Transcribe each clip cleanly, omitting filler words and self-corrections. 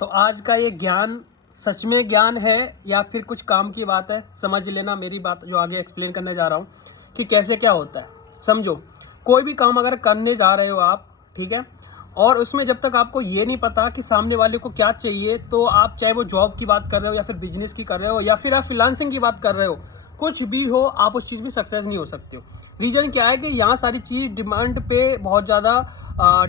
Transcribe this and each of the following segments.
तो आज का ये ज्ञान सच में ज्ञान है या फिर कुछ काम की बात है, समझ लेना मेरी बात जो आगे एक्सप्लेन करने जा रहा हूँ कि कैसे क्या होता है। समझो, कोई भी काम अगर करने जा रहे हो आप, ठीक है, और उसमें जब तक आपको ये नहीं पता कि सामने वाले को क्या चाहिए, तो आप चाहे वो जॉब की बात कर रहे हो या फिर बिजनेस की कर रहे हो या फिर आप फ्रीलांसिंग की बात कर रहे हो, कुछ भी हो, आप उस चीज़ में सक्सेस नहीं हो सकते हो। रीज़न क्या है कि यहाँ सारी चीज़ डिमांड पे बहुत ज़्यादा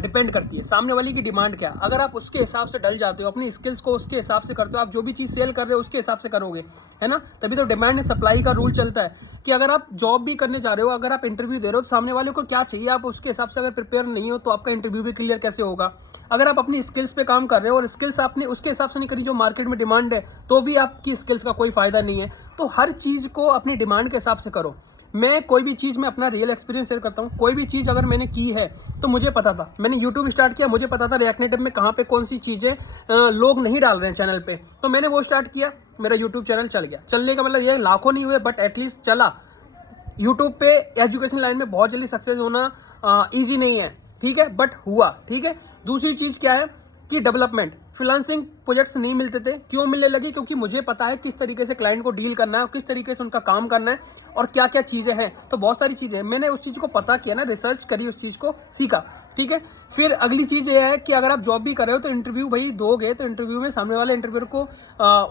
डिपेंड करती है। सामने वाले की डिमांड क्या है, अगर आप उसके हिसाब से डल जाते हो, अपनी स्किल्स को उसके हिसाब से करते हो, आप जो भी चीज़ सेल कर रहे हो उसके हिसाब से करोगे, है ना। तभी तो डिमांड एंड सप्लाई का रूल चलता है कि अगर आप जॉब भी करने जा रहे हो, अगर आप इंटरव्यू दे रहे हो, तो सामने वाले को क्या चाहिए, आप उसके हिसाब से अगर प्रिपेयर नहीं हो तो आपका इंटरव्यू भी क्लियर कैसे होगा। अगर आप अपनी स्किल्स पे काम कर रहे हो और स्किल्स आपने उसके हिसाब से नहीं करी जो मार्केट में डिमांड है, तो भी आपकी स्किल्स का कोई फायदा नहीं है। तो हर चीज़ को अपनी डिमांड के हिसाब से करो। मैं कोई भी चीज़ में अपना रियल एक्सपीरियंस शेयर करता हूँ। कोई भी चीज़ अगर मैंने की है तो मुझे पता था, मैंने यूट्यूब स्टार्ट किया, मुझे पता था रिएक्ट नेटिव में कहाँ पे कौन सी चीज़ें लोग नहीं डाल रहे हैं चैनल पे, तो मैंने वो स्टार्ट किया, मेरा यूट्यूब चैनल चल गया। चलने का मतलब ये लाखों नहीं हुए बट एटलीस्ट चला। यूट्यूब पे एजुकेशन लाइन में बहुत जल्दी सक्सेस होना ईजी नहीं है, ठीक है, बट हुआ, ठीक है। दूसरी चीज़ क्या है कि डेवलपमेंट, फ्रीलांसिंग प्रोजेक्ट्स नहीं मिलते थे, क्यों मिलने लगे, क्योंकि मुझे पता है किस तरीके से क्लाइंट को डील करना है और किस तरीके से उनका काम करना है और क्या क्या चीज़ें हैं। तो बहुत सारी चीज़ें मैंने उस चीज़ को पता किया ना, रिसर्च करी, उस चीज़ को सीखा, ठीक है। फिर अगली चीज़ ये है कि अगर आप जॉब भी कर रहे हो तो इंटरव्यू भाई दोगे, तो इंटरव्यू में सामने वाले इंटरव्यूअर को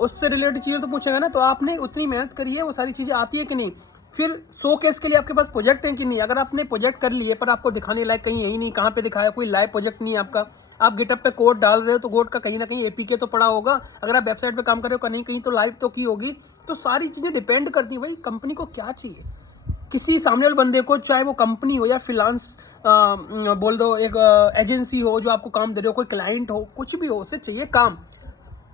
उससे रिलेटेड चीज़ें तो पूछेगा ना, तो आपने उतनी मेहनत करी है, वो सारी चीज़ें आती है कि नहीं। फिर शो केस के लिए आपके पास प्रोजेक्ट है कि नहीं। अगर आपने प्रोजेक्ट कर लिए पर आपको दिखाने लायक कहीं यही नहीं, कहाँ पे दिखाया, कोई लाइव प्रोजेक्ट नहीं है आपका, आप गिटअप पे कोड डाल रहे हो तो कोड का कहीं ना कहीं एपीके तो पड़ा होगा, अगर आप वेबसाइट पे काम कर रहे हो कहीं कहीं तो लाइव तो की होगी। तो सारी चीज़ें डिपेंड करती हैं भाई कंपनी को क्या चाहिए। किसी सामने वाले बंदे को, चाहे वो कंपनी हो या फ्रीलांस बोल दो, एक एजेंसी हो जो आपको काम दे रहे हो, कोई क्लाइंट हो, कुछ भी हो, उससे चाहिए काम।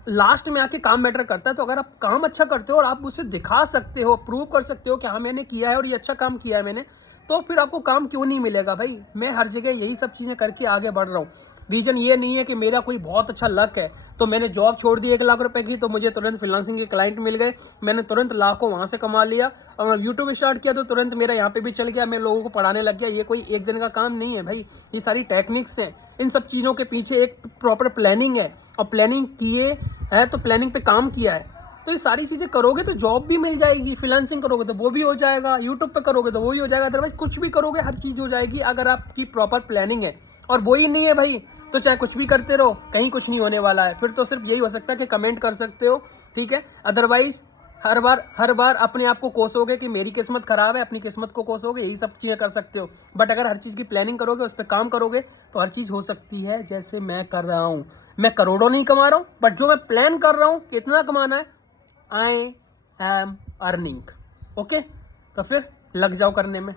लास्ट में आके काम मैटर करता है। तो अगर आप काम अच्छा करते हो और आप उसे दिखा सकते हो, प्रूव कर सकते हो कि हाँ मैंने किया है और ये अच्छा काम किया है मैंने, तो फिर आपको काम क्यों नहीं मिलेगा भाई। मैं हर जगह यही सब चीज़ें करके आगे बढ़ रहा हूँ। रीज़न ये नहीं है कि मेरा कोई बहुत अच्छा लक है तो मैंने जॉब छोड़ दी 1 लाख रुपए की तो मुझे तुरंत फ्रीलांसिंग के क्लाइंट मिल गए, मैंने तुरंत लाखों वहाँ से कमा लिया, और यूट्यूब स्टार्ट किया तो तुरंत मेरा यहाँ पे भी चल गया, मैं लोगों को पढ़ाने लग गया। ये कोई एक दिन का काम नहीं है भाई, ये सारी टेक्निक्स हैं। इन सब चीज़ों के पीछे एक प्रॉपर प्लानिंग है, और प्लानिंग किए है तो प्लानिंग पे काम किया है, तो ये सारी चीज़ें करोगे तो जॉब भी मिल जाएगी, फ्रीलांसिंग करोगे तो वो भी हो जाएगा, यूट्यूब पे करोगे तो वो भी हो जाएगा, अदरवाइज कुछ भी करोगे हर चीज़ हो जाएगी अगर आपकी प्रॉपर प्लानिंग है। और वो ही नहीं है भाई तो चाहे कुछ भी करते रहो, कहीं कुछ नहीं होने वाला है। फिर तो सिर्फ यही हो सकता है कि कमेंट कर सकते हो, ठीक है। अदरवाइज हर बार अपने आप को कोसोगे कि मेरी किस्मत खराब है, अपनी किस्मत को कोसोगे, यही सब चीज़ें कर सकते हो। बट अगर हर चीज़ की प्लानिंग करोगे, उस पर काम करोगे, तो हर चीज़ हो सकती है। जैसे मैं कर रहा हूँ, मैं करोड़ों नहीं कमा रहा हूँ, बट जो मैं प्लान कर रहा हूँ कितना कमाना है, आई एम अर्निंग। ओके, तो फिर लग जाओ करने में।